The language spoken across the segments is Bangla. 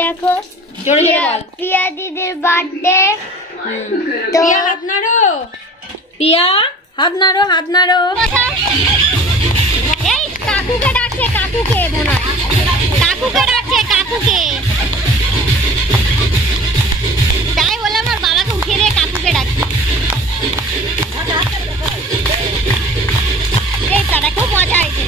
দেখো জোরে জোরে বল। পিয়া দিদির বার্থডে। পিয়া হাত নাড়ো, পিয়া হাত নাড়ো, হাত নাড়ো। এই কাকুকে ডাকছে, কাকুকে মনে হয় কাকুকে ডাকছে, কাকুকে। তাই বললাম না বাবাকে উঠিয়ে দিয়ে কাকুকে ডাকছে। এই তারা খুব মজা হয়েছে।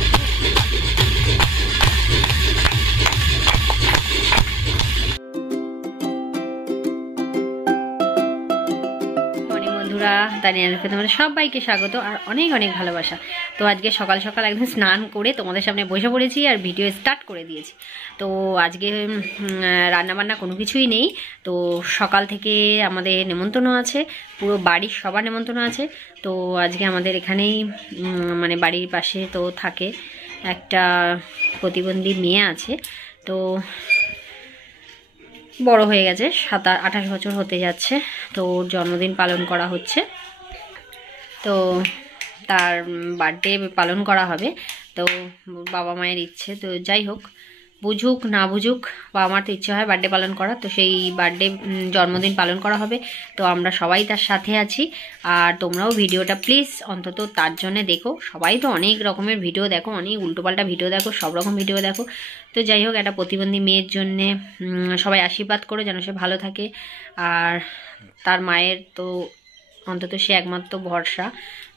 তোমাদের সবাইকে স্বাগত আর অনেক অনেক ভালোবাসা। তো আজকে সকাল সকাল একদম স্নান করে তোমাদের সামনে বসে পড়েছি আর ভিডিও স্টার্ট করে দিয়েছি। তো আজকে রান্নাবান্না কোনো কিছুই নেই। তো সকাল থেকে আমাদের নেমন্তন্ন আছে, পুরো বাড়ির সবার নেমন্তন্ন আছে। তো আজকে আমাদের এখানেই মানে বাড়ির পাশে তো থাকে একটা প্রতিবন্ধী মেয়ে আছে। তো বড় হয়ে গেছে, 27-28 বছর হতে যাচ্ছে। তো ওর জন্মদিন পালন করা হচ্ছে, তো তার বার্থডে পালন করা হবে। তো বাবা মায়ের ইচ্ছে, তো যাই হোক বুঝুক না বুঝুক বাবা মার তো ইচ্ছে হয় বার্থডে পালন করা। তো সেই বার্থডে জন্মদিন পালন করা হবে। তো আমরা সবাই তার সাথে আছি। আর তোমরাও ভিডিওটা প্লিজ অন্তত তার জন্য দেখো। সবাই তো অনেক রকমের ভিডিও দেখো, অনেক উল্টোপাল্টা ভিডিও দেখো, সব রকম ভিডিও দেখো। তো যাই হোক একটা প্রতিবন্ধী মেয়ের জন্যে সবাই আশীর্বাদ করো যেন সে ভালো থাকে। আর তার মায়ের তো অন্তত সে একমাত্র ভরসা।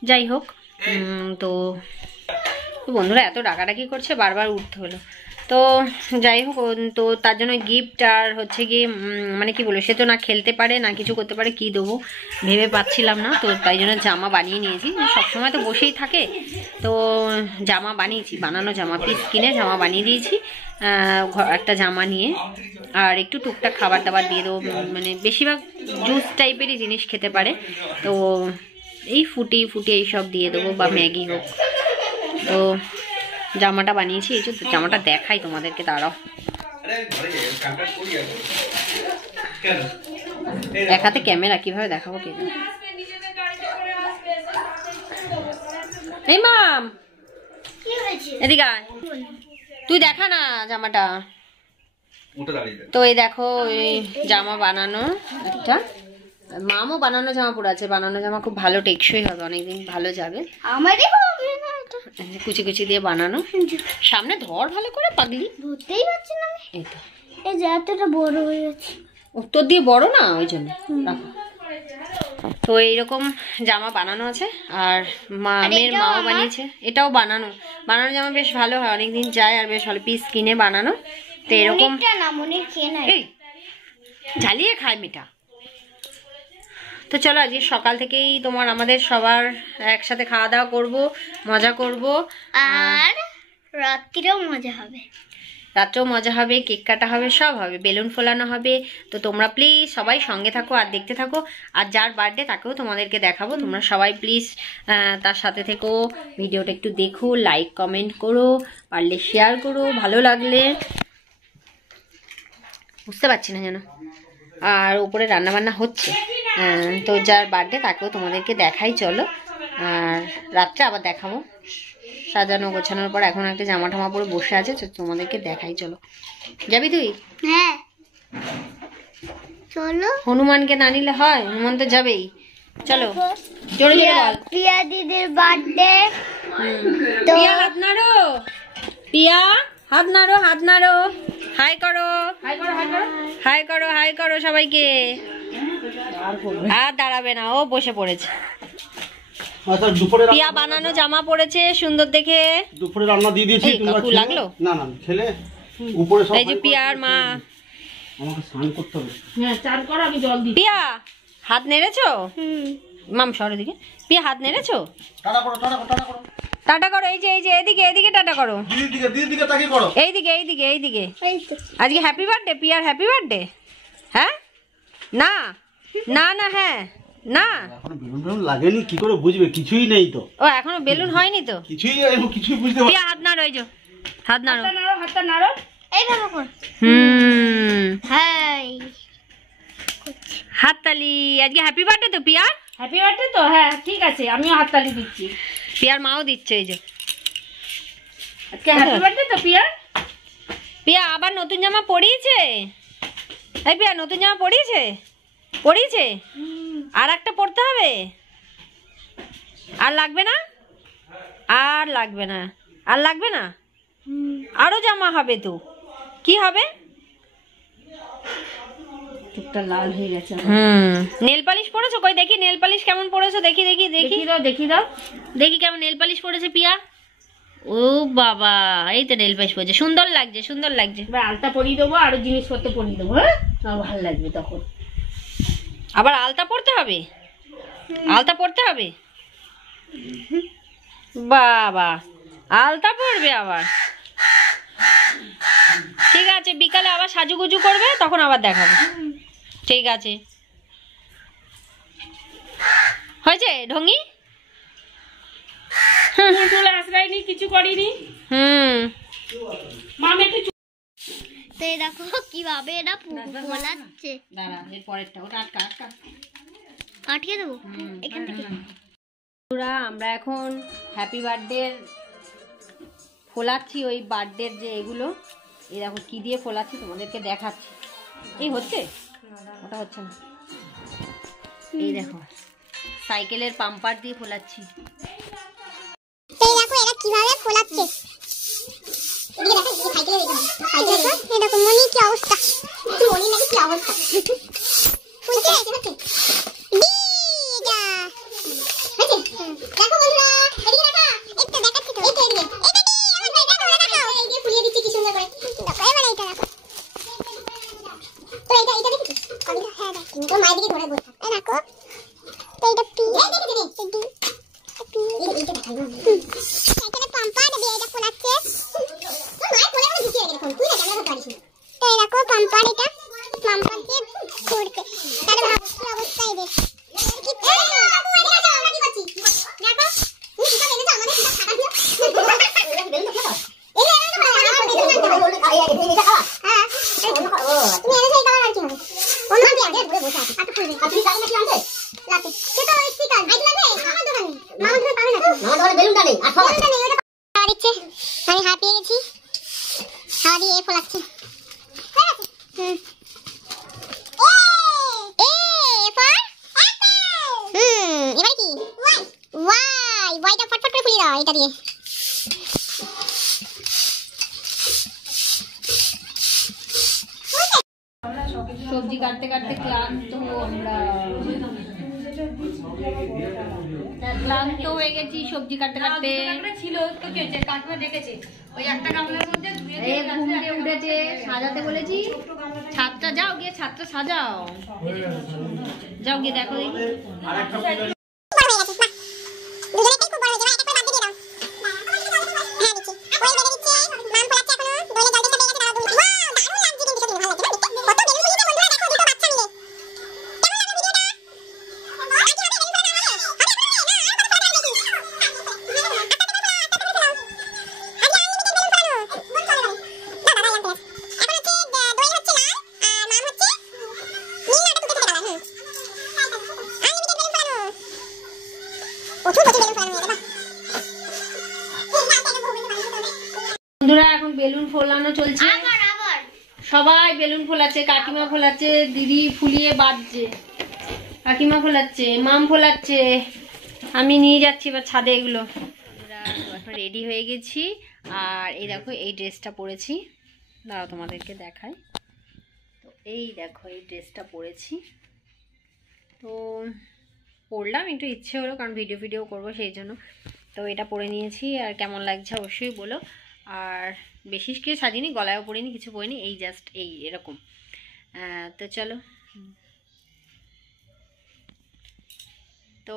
যাই হোক তো বন্ধুরা এত ডাকাডাকি করছে, বারবার উঠতে হলো। তো যাই হোক, তো তার জন্য গিফট আর হচ্ছে গিয়ে মানে কি বলবো, সে তো না খেলতে পারে না কিছু করতে পারে, কি দেবো ভেবে পাচ্ছিলাম না। তো তাই জন্য জামা বানিয়ে নিয়েছি। সবসময় তো বসেই থাকে, তো জামা বানিয়েছি, বানানো জামা পিস কিনে জামা বানিয়ে দিয়েছি। একটা জামা নিয়ে আর একটু টুকটাক খাবার দাবার দিয়ে দেবো, মানে বেশিরভাগ জুস টাইপেরই জিনিস খেতে পারে। তো এই ফুটি এইসব দিয়ে দেবো, বা ম্যাগি হোক। তো জামাটা বানিয়েছি, এই যে জামাটা দেখাই তোমাদেরকে, দাঁড়াও। এক হাতে ক্যামেরা, কিভাবে দেখাবো কে জানে। এই মাম এদিকে আয়, তুই দেখা না জামাটা। তো এই দেখো এই জামা বানানো একটা, মামও বানানো জামা পরে আছে। বানানো জামা খুব ভালো, টেকসই হবে, অনেকদিন ভালো যাবে। কুচি কুচি দিয়ে বানানো। সামনে ধর ভালো করে, পাগলি ধরতেই পারছি না। এই তো এই যে এতটা বড় হয়ে গেছে, উত্তর দিয়ে বড় না, ওই জন্য রাখো। তো এইরকম জামা বানানো আছে। আর মেয়ের মাও বানিয়েছে, এটাও বানানো জামা বেশ ভালো হয়, অনেকদিন যায় আর বেশ ভালো পিস কিনে বানানো। তো এরকম ঝালিয়ে খায় মেয়েটা। তো চলো আজকে সকাল থেকেই আমাদের সবার একসাথে খাওয়া দাওয়া করবো, মজা করব। আর রাত্রিরেও মজা হবে, রাত্রেও মজা হবে, কেক কাটা হবে, সব হবে, বেলুন ফোলানো হবে। তো তোমরা প্লিজ সবাই সঙ্গে থাকো আর দেখতে থাকো। আর যার বার্থডে তাকেও তোমাদেরকে দেখাবো, তোমরা সবাই প্লিজ তার সাথে থেকো, ভিডিওটা একটু দেখো, লাইক কমেন্ট করো, পারলে শেয়ার করো ভালো লাগলে। বুঝতে পারছি না যেন। আর উপরে রান্নাবান্না হচ্ছে, তো যার বার্থডে তাকেও তোমাদেরকে দেখাই চলো। আর রাত্রে আবার দেখাবো সাজানো গোছানোর পর। এখন একটা জামা টামা পরে বসে আছে, তোমাদেরকে দেখাই চলো। যাবি তুই? হ্যাঁ চলো। হনুমানকে না নিলে হয়? হনুমান তো যাবেই। চলো জোরে জোরে বল। পিয়া দিদির বার্থডে। পিয়া হাত নাড়ো, পিয়া হাত নাড়ো, হাত নাড়ো, হাই করো, হাই করো, হাই করো, হাই করো, হাই করো সবাইকে। আর দাঁড়াবে না, ও বসে পড়েছে। পিয়া বানানো জামা পরেছে সুন্দর দেখে। দুপুরে রান্না দিয়ে দিয়েছি, কাকু লাগলো না না খেলে উপরে সব। এই যে পিয়ার মা, আমাকে স্নান করতে হবে। হ্যাঁ চান কর, আমি জল দিই। পিয়া হাত নেড়েছো? মাম সরের দিকে। পিয়া হাত নেড়েছো? টাটা করো, টাটা করো, টাটা করো, টাটা করো। এই যে এদিকে এদিকে টাটা করো। দিদিকে তাকিয়ে করো। এইদিকে এইদিকে এইদিকে। আজকে হ্যাপি বার্থডে পিয়ার, হ্যাপি বার্থডে। হ্যাঁ না না না, হ্যাঁ না, এখনো বেলুন লাগেনি, কি করে বুঝবে? কিছুই নেই তো। ও এখনো বেলুন হয়নি তো, কিছুই বুঝতে পারছি। পিয়া হাত নাড়ো, এই যে হাত নাড়ো, হাতটা নাড়ো, এইভাবে কর। হাই হাততালি। আজকে হ্যাপি বার্থডে তো পিয়ার? হ্যাপি বার্থডে তো? হ্যাঁ ঠিক আছে, আমিও হাততালি দিচ্ছি। পিয়ার মাও দিচ্ছে, এই যে আজকে হ্যাপি বার্থডে তো পিয়ার। পিয়া আবার নতুন জামা পরিয়েছে? এই পিয়া নতুন জামা পরিয়েছে পরিয়েছে আর একটা পরতে হবে আর লাগবে না আর লাগবে না আর লাগবে না আরো জামা হবে তো কি হবে চুপটা লাল হয়ে গেছে নেল পালিশ পরেছো কই দেখি নেল পালিশ কেমন পরেছো দেখি দেখি দেখি দেখি দাও দেখি কেমন নেল পালিশ পরেছে পিয়া ও বাবা এই তো নেল পালিশ পরেছে সুন্দর লাগছে সুন্দর লাগছে এবার আলতা পরিয়ে দেবো আরো জিনিসপত্র পরিয়ে দেবো হ্যাঁ আমার ভালো লাগবে তখন আবার আলতা পরতে হবে আলতা পরতে হবে বাবা আলতা পরবে আবার ঠিক আছে বিকালে আবার সাজুগুজু করবে তখন আবার দেখাবো ঠিক আছে হয়েছে ঢঙ্গি চলে আসরাইনি কিছু করিনি মাম একটু তো এই দেখো কিভাবে এটা ফোলাচ্ছে। দাঁড়া এর পরেরটা ওটা আটকা আটকা আটকে দেবো এখান থেকে। আমরা এখন হ্যাপি বার্থডে ফোলাচ্ছি ওই বার্থডের যে এগুলো এই দেখো কি দিয়ে ফোলাচ্ছি তোমাদেরকে দেখাচ্ছি এই হচ্ছে ওটা হচ্ছে না এই দেখো সাইকেলের পাম্পার দিয়ে ফোলাচ্ছি এই দেখো এটা কিভাবে ফোলাচ্ছে এদিকে দেখো সাইকেলে দেখো এই দেখো মনি কি অবস্থা মনি নাকি কি অবস্থা ফুলছে হচ্ছে দিগা দেখো বন্ধুরা এদিকে দেখো একটু দেখাচ্ছি তো এইটা এদিকে এটা কি আমার এটা ধরে দেখো এই দিয়ে ফুলিয়ে দিচ্ছি কি সুন্দর করে দেখো এবার এইটা দেখো তো এটা দেখি আমি তো হ্যাঁ দেখি তো মায়ের দিকে ধরে বসে এই দেখো তো এটা পি এই দেখো দিদি এইটা দেখাই সাইকেলে পাম্পার দিয়ে এটা ফোলাচ্ছে তো মায়ের কোলে করে দিচ্ছি এরকম তুই না ক্যামেরা ধরতে পারিস তো এই দেখো পাম্পার এটা পাম্পার দিয়ে ছড়ছে তাহলে ভাবো কি অবস্থা এই দেখ কি দেখো আমরা কি করছি দেখো তুমি কি করে আমাদের কি খাতা দিও এই বেলুন তো খাও এই বেলুন তো খাও বেলুন তো খাও এই বেলুন তো খাও হ্যাঁ তুমি এনে সেই কালার আর কি হবে অন্য দিয়ে ঘুরে বসে আছে আচ্ছা ফুলবে আর তুমি জানি না কি আনতে লাতে সেটা স্টিকার আইড লাগবে আমার দোকানে মামা দোকানে পাবে না মামা দোকানে বেলুনটা নেই আর সব বেলুনটা নেই ওটা পাওয়া দিচ্ছে আমি হাঁপিয়ে গেছি হাওয়া দিয়ে ফোলাচ্ছে এবারে কি ওয়াই ওয়াইটা ফটফট করে ফুলিয়ে দাও এটা দিয়ে সবজি কাটতে কাটতে ক্লান্ত ক্লান্ত হয়ে গেছি সবজি কাটতে কাটতে ছিল তো কি হয়েছে কাকিমা ডেকেছে ওই একটা গামলার মধ্যে এই ঘুম থেকে উঠেছে সাজাতে বলেছি ছাদটা যাও গিয়ে ছাদটা সাজাও যাও গিয়ে দেখো দেখি বন্ধুরা এখন বেলুন ফোলানো চলছে সবাই বেলুন ফোলাচ্ছে কাকিমা ফোলাচ্ছে দিদি ফুলিয়ে বাঁধছে কাকিমা ফোলাচ্ছে মাম ফোলাচ্ছে আমি নিয়ে যাচ্ছি এবার ছাদে এগুলো রেডি হয়ে গেছি আর এই দেখো এই ড্রেসটা পরেছি দাঁড়াও তোমাদেরকে দেখাই তো এই দেখো এই ড্রেসটা পরেছি তো পরলাম একটু ইচ্ছে হলো কারণ ভিডিও করবো সেই জন্য তো এটা পরে নিয়েছি আর কেমন লাগছে অবশ্যই বলো আর বেশি কিছু সাজিনি গলায়ও পরিনি কিছু পরিনি এই জাস্ট এই এরকম তো চলো তো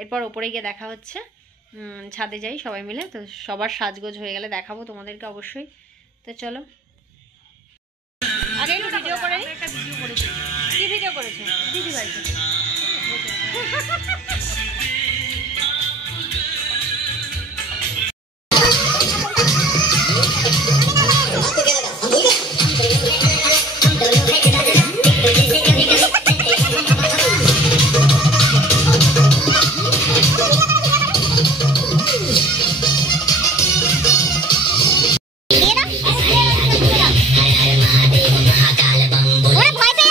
এরপর ওপরে গিয়ে দেখা হচ্ছে ছাদে যাই সবাই মিলে তো সবার সাজগোজ হয়ে গেলে দেখাবো তোমাদেরকে অবশ্যই তো চলো আগে একটু ভিডিও করে কি ভিডিও করেছো দিদি ভাই ভয়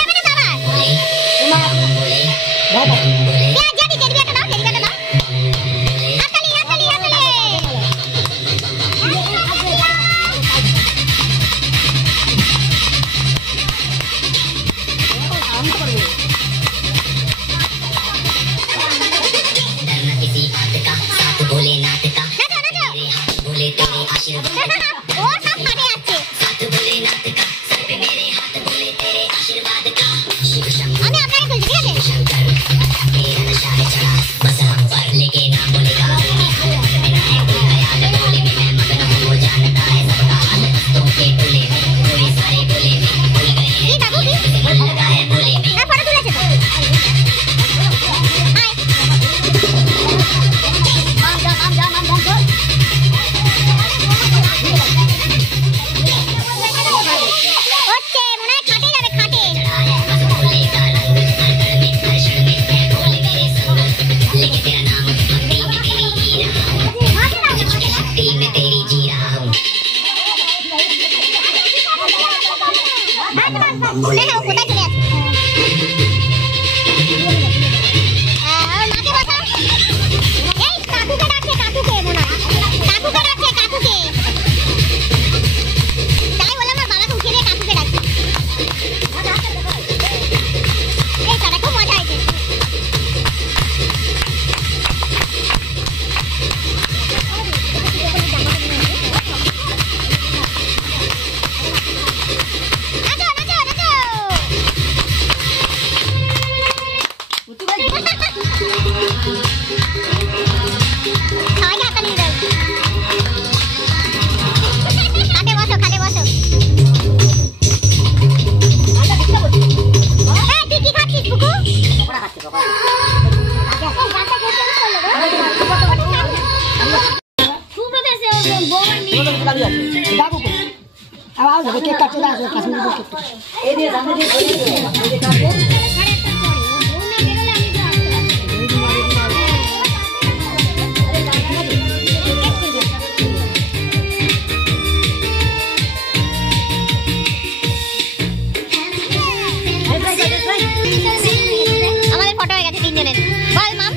হ্যাঁ কোথায় চলে যাচ্ছে মাকে বসা এই কাকুকে ডাকছে কাকুকে মনে হয় কাকুকে ডাকছে কাকুকে তাই বলে আমার বাবাকে উঠিয়ে দিয়ে কাকুকে ডাকছে এই তারা খুব মজা হয়েছে আমাদের ফটো হয়ে গেছে তিনজনের বল মাম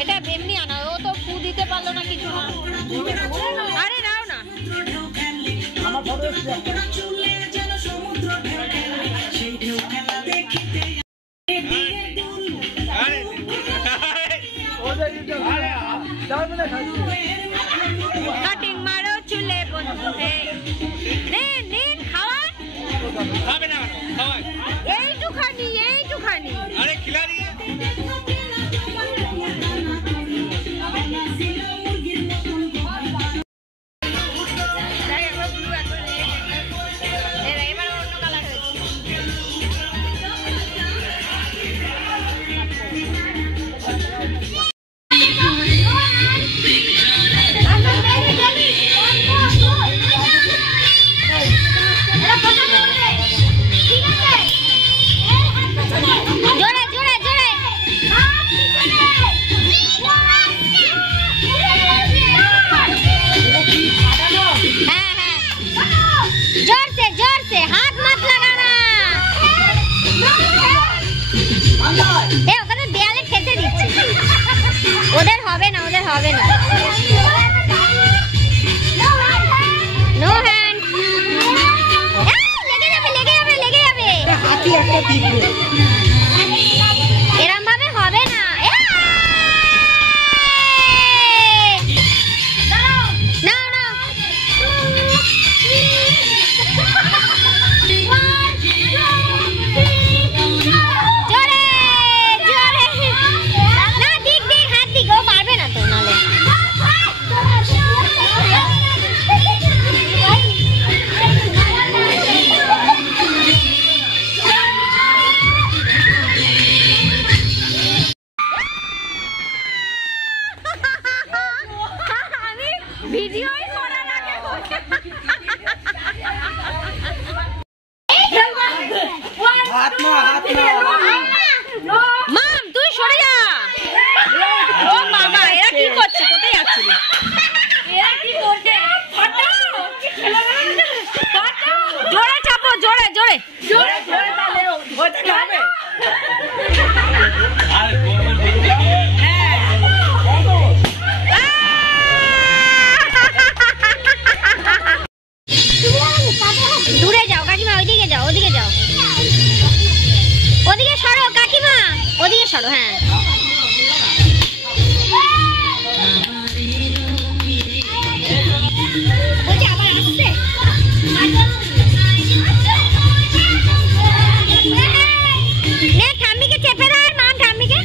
এটা এমনি আনা ও তো ফু দিতে পারলো না কিছু না আরে নাও না আমার ফটো কাটিং মারো চুলে বন্ধুতে নেন নেন খাওয়া খাবে না খাওয়া এইটুখানি আরে খিলা দিয়ে হবে না নো হ্যান্ড লেগে যাবে হাতি একটা পিঁপড়ে এরকম ভাবে হবে না মাম তুই সরে যা। ও বাবা এরা কি করছে? কোথায় যাচ্ছে? জোরে চাপো, জোরে জোরে জোরে জোরে তাহলে ধরতে হবে। দূরে যাও কাকিমা, ওইদিকে যাও, ওদিকে যাও, ওদিকে সরো কাকিমা, ওদিকে সরো। হ্যাঁ ঠাম্মিকে চেপে দাও, মাম ঠাম্মিকে।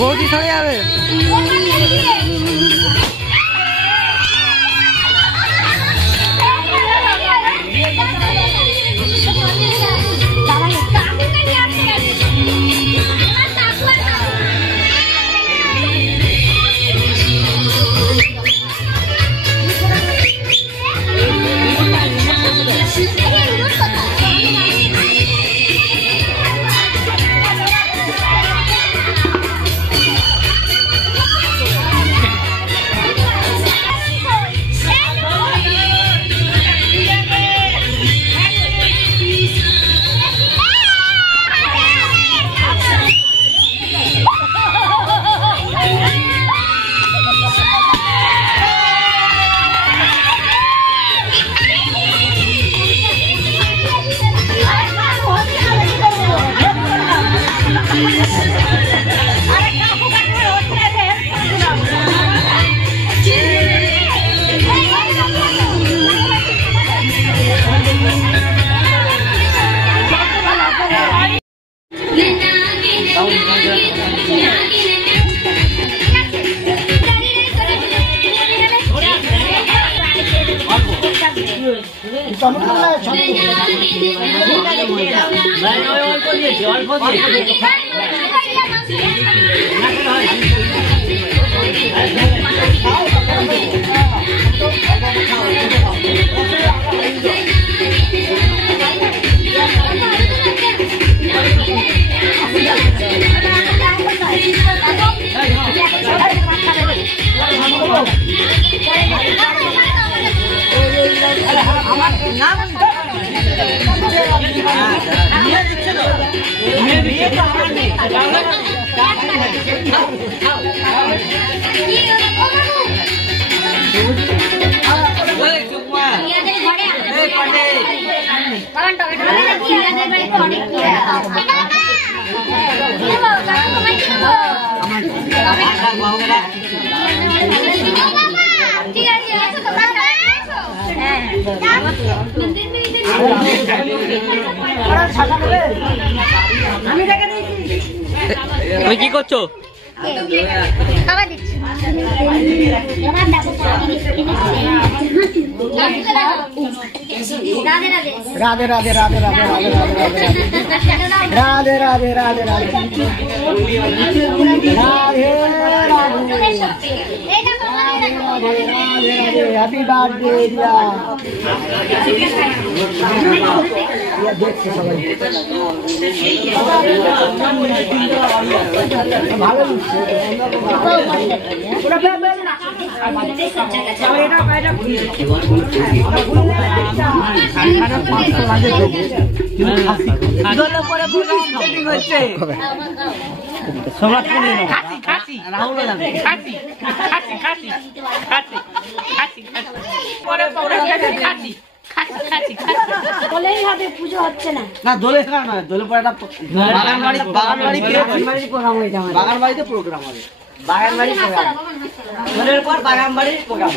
বৌদি সরে যাবে। ঘরে তুমি কি করছো? খাবার দিচ্ছি। রাধে রাধে রাধে রাধে রাধে রাধে রাধে রাধে রাধে হ্যাপি বার্থডে দেখছে সবাই ভালো পুজো হচ্ছে না দোলে না দোলে পরে বাগান বাড়িতে প্রোগ্রাম হবে বাগান বাড়ি দোলের পর বাগান বাড়ির প্রোগ্রাম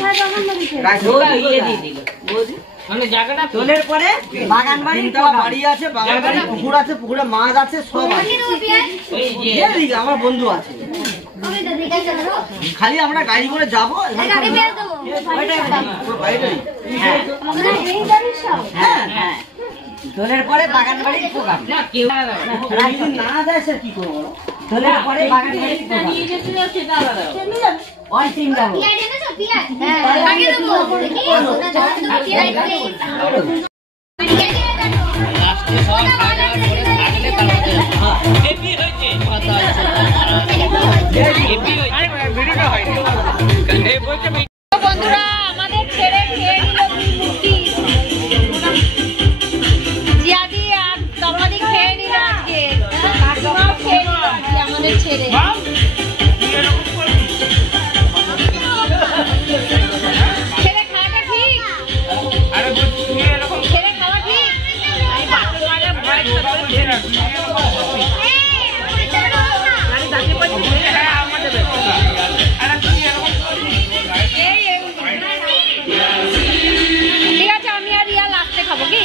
দোলের পরে বাগান বাড়ির বাড়ি আছে বাগান বাড়ি পুকুর আছে পুকুরে মাছ আছে সব আছে আমার বন্ধু আছে খালি আমরা গাড়ি করে যাবো দোলের পরে বাগান বাড়ির প্রোগ্রাম না যায় সে কি করবো দোলের পরে বাগান বাড়ির বন্ধুরা আমাদের ছেড়ে খেয়ে নিল জিয়াদি আর তপাদি খেয়ে নিল আজকে কাকিমাও খেয়ে নিল আজকে আমাদের ছেড়ে ছেড়ে খাওয়াটা ঠিক ছেড়ে খাওয়া ঠিক ঠিক আছে আমি আর রিয়া লাস্টে খাবো কি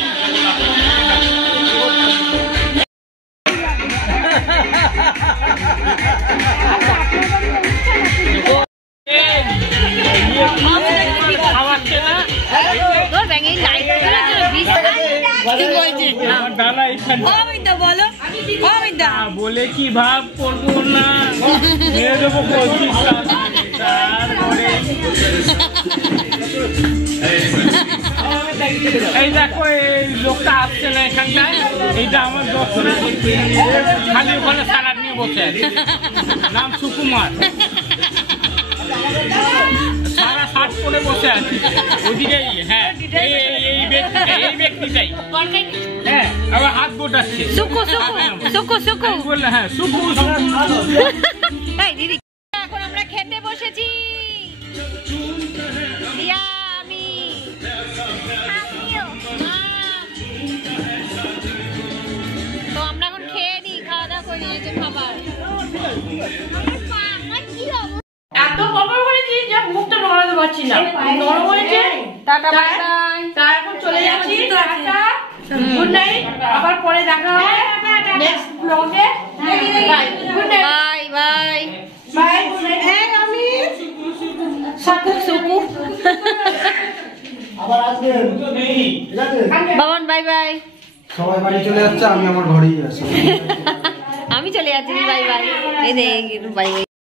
বলে কি ভাব করবো না দেবো এই দেখো এই লোকটা আসছে না এখানটায় এইটা আমার দর্শন খালি ওখানে সালাড নিয়ে বসে আছে নাম সুকুমার সারা শার্ট পরে বসে আছে ওদিকেই হ্যাঁ এই ব্যক্তিটাই হ্যাঁ আবার হাত গোটাচ্ছে সুকু সুকু সুকু সুকু বললে হ্যাঁ সুকু এই দিদি এখন আমরা খেতে বসেছি রিয়া আমি তো আমরা এখন খেয়ে নি খাওয়া দাওয়া করে নিয়েছে খাবার এত কপাল করেছি যে মুখটা নড়াতে পারছি না নরম হয়েছে টাটা বাই বাই তা এখন চলে যাচ্ছি টাটা গুড নাইট আবার পরে দেখা হবে নেক্সট ব্লগে bye good night bye bye bye good night আমি সুকু সুকু আবার আসবেন ঠিক আছে বাবন বাই বাই সবাই বাড়ি চলে যাচ্ছে আমি আমার ঘরেই আছি আমি চলে যাচ্ছি বাই বাই এই দে বাই বাই